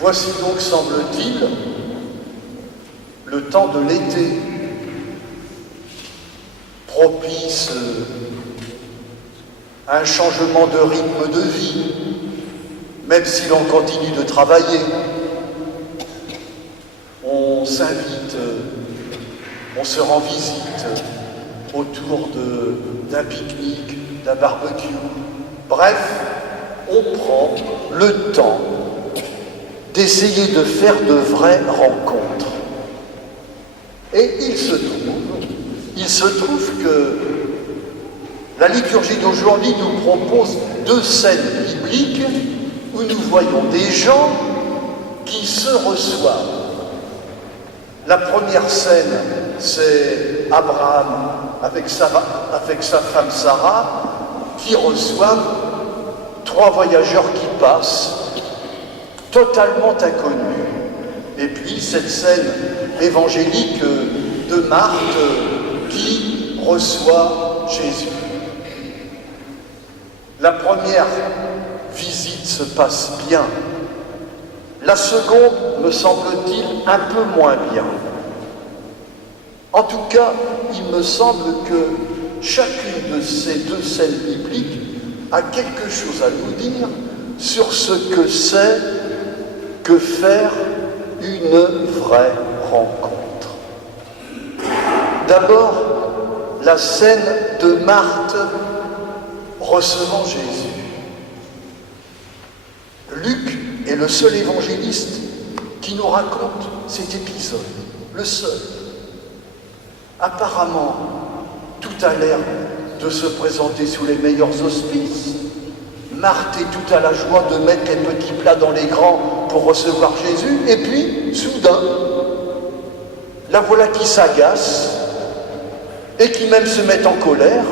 Voici donc, semble-t-il, le temps de l'été, propice à un changement de rythme de vie, même si l'on continue de travailler. On s'invite, on se rend visite autour d'un pique-nique, d'un barbecue. Bref, on prend le temps d'essayer de faire de vraies rencontres. Et il se trouve que la liturgie d'aujourd'hui nous propose deux scènes bibliques où nous voyons des gens qui se reçoivent. La première scène, c'est Abraham avec sa femme Sarah qui reçoivent trois voyageurs qui passent, totalement inconnus. Et puis cette scène évangélique de Marthe qui reçoit Jésus. La première visite se passe bien. La seconde, me semble-t-il, un peu moins bien. En tout cas, il me semble que chacune de ces deux scènes bibliques a quelque chose à nous dire sur ce que c'est que faire une vraie rencontre. D'abord, la scène de Marthe recevant Jésus. Luc est le seul évangéliste qui nous raconte cet épisode, le seul. Apparemment, tout a l'air de se présenter sous les meilleurs auspices. Marthe est tout à la joie de mettre les petits plats dans les grands pour recevoir Jésus, et puis, soudain, la voilà qui s'agace et qui même se met en colère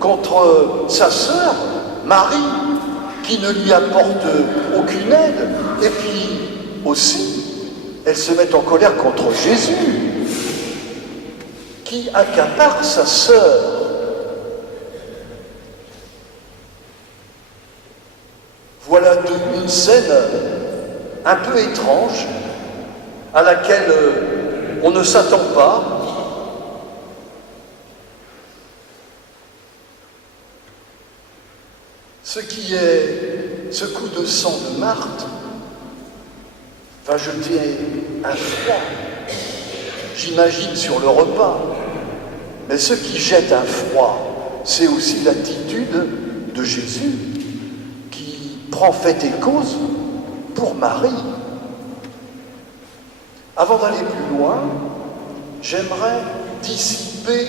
contre sa sœur, Marie, qui ne lui apporte aucune aide, et puis aussi, elle se met en colère contre Jésus, qui accapare sa sœur. Voilà une scène un peu étrange, à laquelle on ne s'attend pas. Ce qui est ce coup de sang de Marthe va jeter un froid, j'imagine, sur le repas. Mais ce qui jette un froid, c'est aussi l'attitude de Jésus, qui prend fait et cause pour Marie. Avant d'aller plus loin, j'aimerais dissiper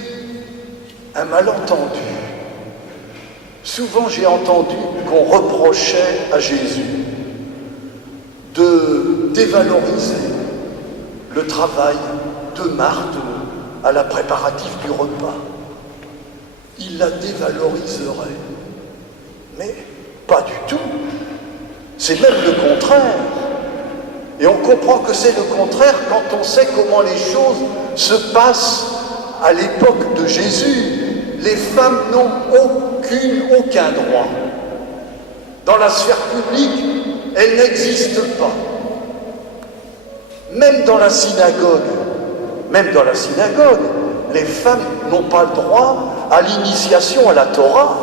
un malentendu. Souvent, j'ai entendu qu'on reprochait à Jésus de dévaloriser le travail de Marthe à la préparatif du repas. Il la dévaloriserait. Mais pas du tout. C'est même le contraire. Et on comprend que c'est le contraire quand on sait comment les choses se passent à l'époque de Jésus. Les femmes n'ont aucun droit. Dans la sphère publique, elles n'existent pas. Même dans la synagogue, les femmes n'ont pas le droit à l'initiation à la Torah.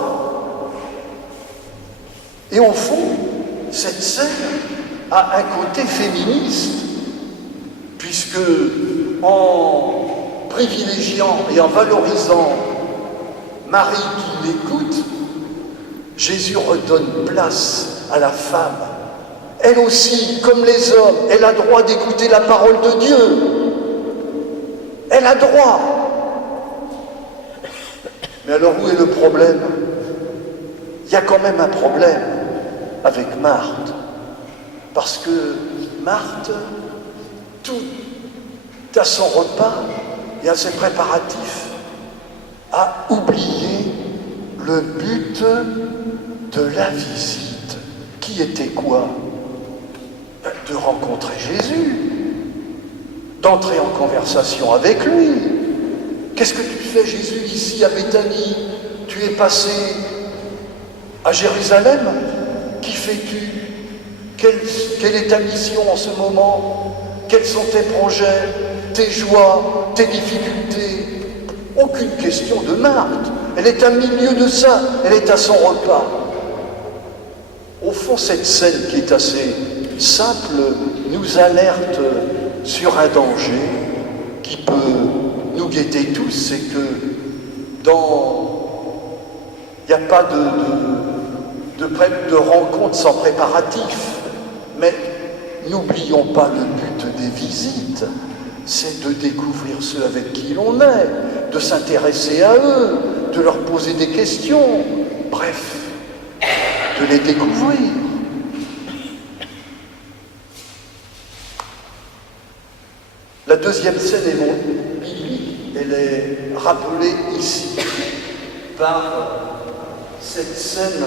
Et au fond, cette scène a un côté féministe, puisque en privilégiant et en valorisant Marie qui l'écoute, Jésus redonne place à la femme. Elle aussi, comme les hommes, elle a droit d'écouter la parole de Dieu. Elle a droit. Mais alors où est le problème? Il y a quand même un problème avec Marthe. Parce que Marthe, tout à son repas et à ses préparatifs, a oublié le but de la visite. Qui était quoi? De rencontrer Jésus, d'entrer en conversation avec lui. Qu'est-ce que tu fais, Jésus, ici à Béthanie? Tu es passé à Jérusalem? Qui fais-tu? Quelle est ta mission en ce moment? Quels sont tes projets, tes joies, tes difficultés? Aucune question de Marthe. Elle est à milieu de ça, elle est à son repas. Au fond, cette scène qui est assez simple nous alerte sur un danger qui peut nous guetter tous, c'est que il n'y a pas de rencontre sans préparatif. Mais n'oublions pas le but des visites, c'est de découvrir ceux avec qui l'on est, de s'intéresser à eux, de leur poser des questions, bref, de les découvrir. La deuxième scène est biblique, elle est rappelée ici par cette scène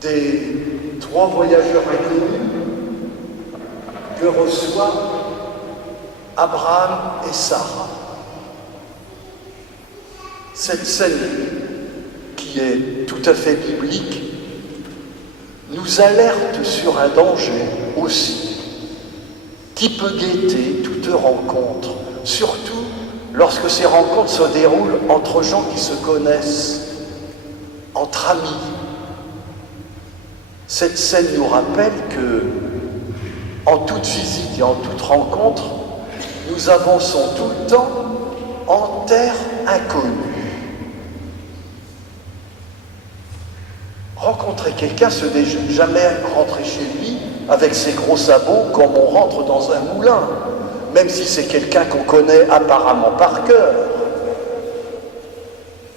des 3 voyageurs inconnus que reçoivent Abraham et Sarah. Cette scène, qui est tout à fait biblique, nous alerte sur un danger aussi, qui peut guetter toute rencontre, surtout lorsque ces rencontres se déroulent entre gens qui se connaissent, entre amis. Cette scène nous rappelle que, en toute visite et en toute rencontre, nous avançons tout le temps en terre inconnue. Rencontrer quelqu'un, ce n'est jamais rentrer chez lui avec ses gros sabots comme on rentre dans un moulin, même si c'est quelqu'un qu'on connaît apparemment par cœur.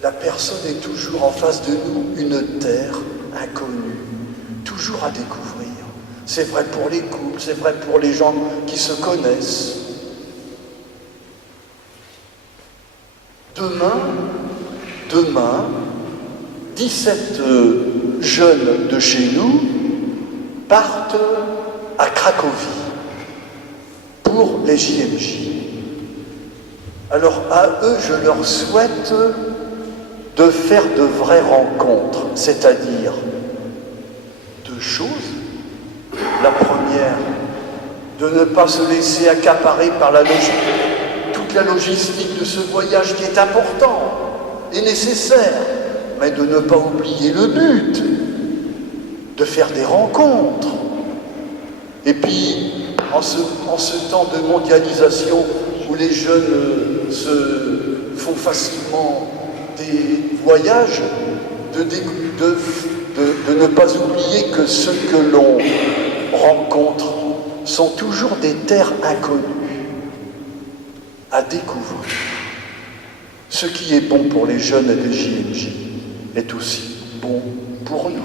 La personne est toujours en face de nous une terre inconnue, toujours à découvrir. C'est vrai pour les couples, c'est vrai pour les gens qui se connaissent. Demain, 17 jeunes de chez nous partent à Cracovie pour les JMJ. Alors à eux, je leur souhaite de faire de vraies rencontres, c'est-à-dire 2 choses. La première, de ne pas se laisser accaparer par toute la logistique de ce voyage qui est important et nécessaire, mais de ne pas oublier le but, de faire des rencontres. Et puis, en ce temps de mondialisation où les jeunes se font facilement des voyages, de ne pas oublier que ceux que l'on rencontre sont toujours des terres inconnues à découvrir. Ce qui est bon pour les jeunes des JMJ est aussi bon pour nous.